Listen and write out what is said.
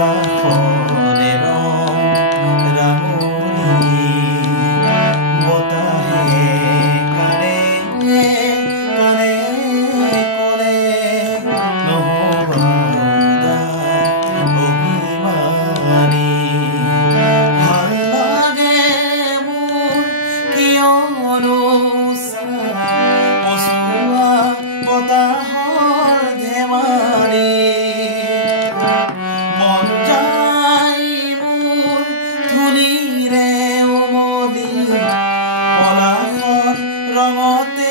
পলাশৰে ৰং ৰাঙলী বতাহে কাৰে কাৰে কৰে নহবাদা অভিমানী ভাল লাগে মোৰ কিয়নো পচোৱা বতাহৰ ধেমালি মন যায় মোৰ ধূলিৰে উমলি পলাশৰ ৰঙতে